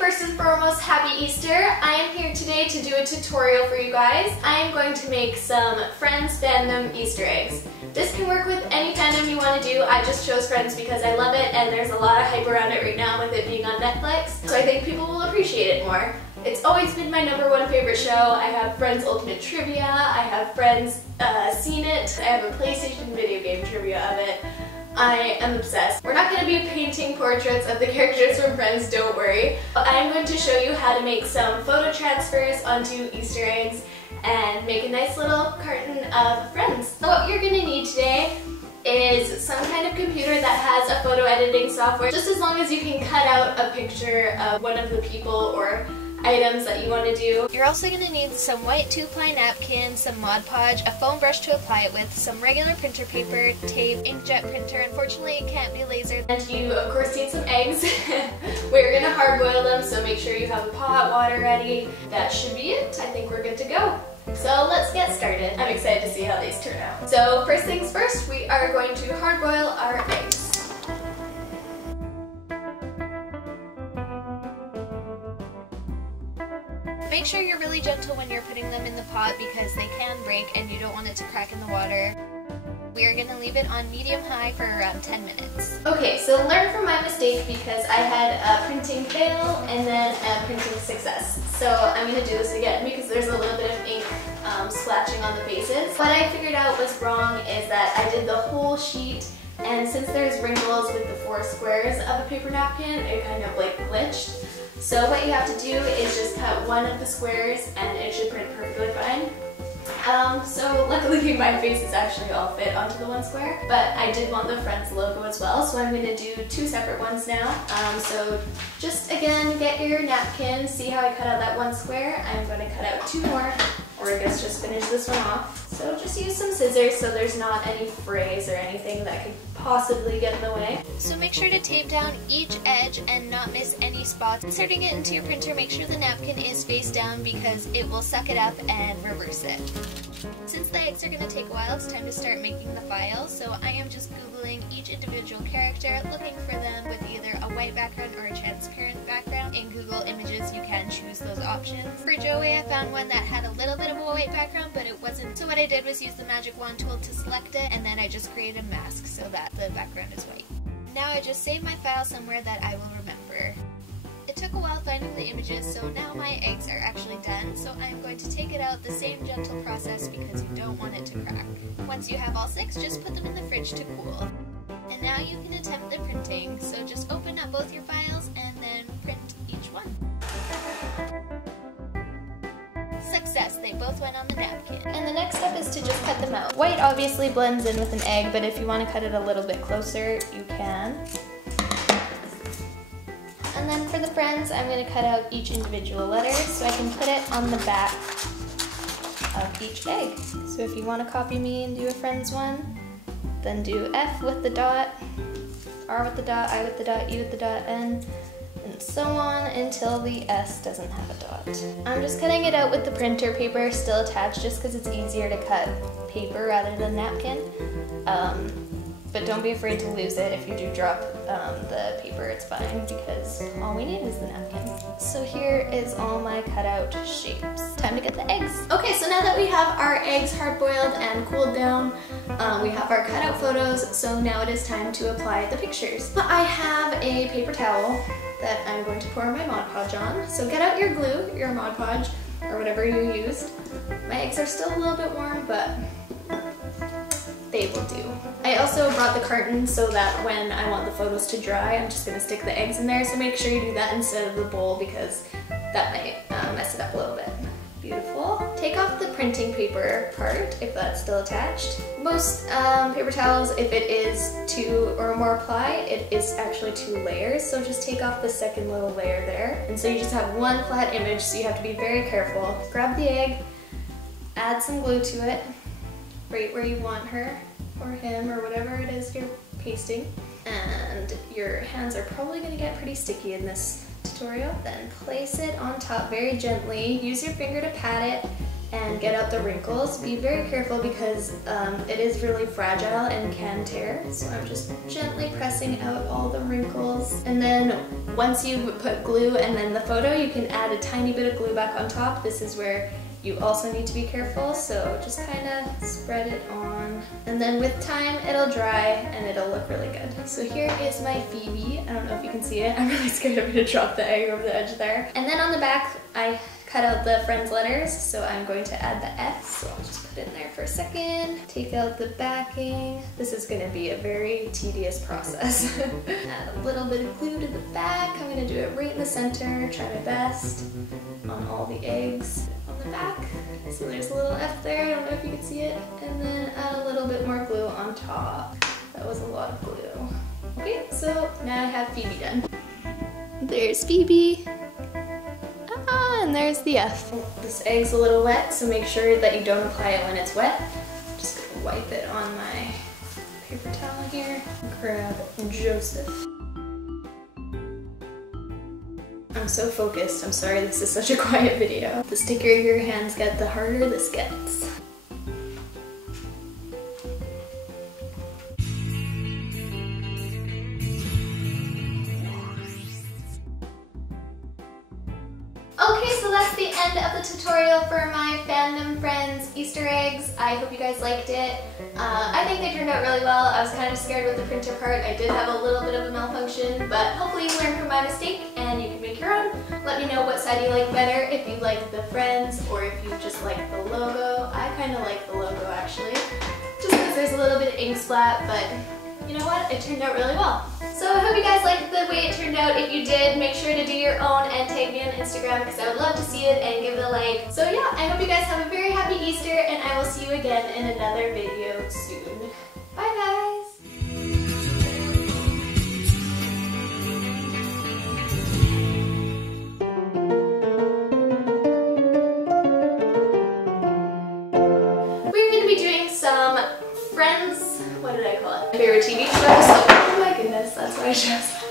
first and foremost, happy Easter. I am here today to do a tutorial for you guys. I am going to make some Friends Fandom Easter eggs. This can work with any fandom you want to do. I just chose Friends because I love it and there's a lot of hype around it right now with it being on Netflix. So I think people will appreciate it more. It's always been my #1 favorite show. I have Friends Ultimate Trivia, I have Friends Seen It, I have a PlayStation video game trivia of it. I am obsessed. We're not going to be painting portraits of the characters from Friends, don't worry. I'm going to show you how to make some photo transfers onto Easter eggs and make a nice little carton of Friends. So what you're going to need today is some kind of computer that has a photo editing software, just as long as you can cut out a picture of one of the people or items that you want to do. You're also going to need some white 2-ply napkin, some Mod Podge, a foam brush to apply it with, some regular printer paper, tape, inkjet printer. Unfortunately, it can't be laser. And you, of course, need some eggs. We're going to hard boil them, so make sure you have a pot of water ready. That should be it. I think we're good to go. So let's get started. I'm excited to see how these turn out. So first things first, we are going to hard boil our eggs. Make sure you're really gentle when you're putting them in the pot because they can break and you don't want it to crack in the water. We are going to leave it on medium-high for around 10 minutes. Okay, so learn from my mistake because I had a printing fail and then a printing success. So I'm going to do this again because there's a little bit of ink splashing on the faces. What I figured out was wrong is that I did the whole sheet, and since there's wrinkles with the 4 squares of a paper napkin, it kind of like glitched. So what you have to do is just cut one of the squares and it should print perfectly fine. So luckily my faces actually all fit onto the 1 square, but I did want the Friends logo as well, so I'm going to do 2 separate ones now. So just again, get your napkin, see how I cut out that 1 square. I'm going to cut out 2 more, or I guess just finish this one off. So just use some scissors so there's not any frays or anything that could possibly get in the way. So make sure to tape down each edge and not miss any spots. Inserting it into your printer, make sure the napkin is face down because it will suck it up and reverse it. Since the eggs are going to take a while, it's time to start making the files. So I am just Googling each individual character, looking for them with either a white background or a transparent background. In Google Images, you can choose those options. For Joey, I found one that had a little bit of a white background, but it wasn't. So what I did was use the magic wand tool to select it, and then I just created a mask so that the background is white. Now I just save my file somewhere that I will remember. It took a while finding the images, so now my eggs are actually done, so I'm going to take it out the same gentle process because you don't want it to crack. Once you have all 6, just put them in the fridge to cool. And now you can attempt the printing, so just open up both your files and then print each one. Success! They both went on the napkin. And the next step is to just cut them out. White obviously blends in with an egg, but if you want to cut it a little bit closer, you can. And then for the Friends, I'm going to cut out each individual letter so I can put it on the back of each egg. So if you want to copy me and do a Friends one, then do F with the dot, R with the dot, I with the dot, E with the dot, N, and so on until the S doesn't have a dot. I'm just cutting it out with the printer paper still attached just because it's easier to cut paper rather than napkin. But don't be afraid to lose it. If you do drop the paper, it's fine because all we need is the napkin. So here is all my cutout shapes. Time to get the eggs. Okay, so now that we have our eggs hard boiled and cooled down, we have our cutout photos, so now it is time to apply the pictures. I have a paper towel that I'm going to pour my Mod Podge on. So get out your glue, your Mod Podge, or whatever you used. My eggs are still a little bit warm, but they will do. I also brought the carton so that when I want the photos to dry, I'm just going to stick the eggs in there, so make sure you do that instead of the bowl because that might mess it up a little bit. Beautiful. Take off the printing paper part if that's still attached. Most paper towels, if it is 2 or more ply, it is actually 2 layers, so just take off the second little layer there. And so you just have 1 flat image, so you have to be very careful. Grab the egg, add some glue to it, right where you want her or him or whatever it is you're pasting. And your hands are probably going to get pretty sticky in this tutorial. Then place it on top very gently. Use your finger to pat it and get out the wrinkles. Be very careful because it is really fragile and can tear. So I'm just gently pressing out all the wrinkles. And then once you put glue and then the photo, you can add a tiny bit of glue back on top. This is where you also need to be careful, so just kind of spread it on. And then with time, it'll dry and it'll look really good. So here is my Phoebe. I don't know if you can see it. I'm really scared I'm gonna drop the egg over the edge there. And then on the back, I cut out the friends letters, so I'm going to add the F. So I'll just put it in there for a second. Take out the backing. This is gonna be a very tedious process. Add a little bit of glue to the back. I'm gonna do it right in the center, try my best on all the eggs. On the back, so there's a little F there, I don't know if you can see it, and then add a little bit more glue on top. That was a lot of glue. Okay, so now I have Phoebe done. There's Phoebe. And there's the F. This egg's a little wet, so make sure that you don't apply it when it's wet. I'm just gonna wipe it on my paper towel here. Grab Joseph. I'm so focused. I'm sorry this is such a quiet video. The stickier your hands get, the harder this gets. Okay, so that's the end of the tutorial for my Fandom Friends Easter eggs. I hope you guys liked it. I think they turned out really well. I was kind of scared with the printer part. I did have a little bit of a malfunction, but hopefully you learned from my mistake and you can make your own. Let me know what side you like better, if you like the friends or if you just like the logo. I kind of like the logo actually, just because there's a little bit of ink splat, but you know what? It turned out really well. So I hope you guys liked the way it turned out. If you did, make sure to do your own and tag me on Instagram because I would love to see it and give it a like. So yeah, I hope you guys have a very happy Easter and I will see you again in another video soon. Bye guys! We're going to be doing some Friends, what did I call it? Favorite TV shows. Oh my goodness, that's what I chose.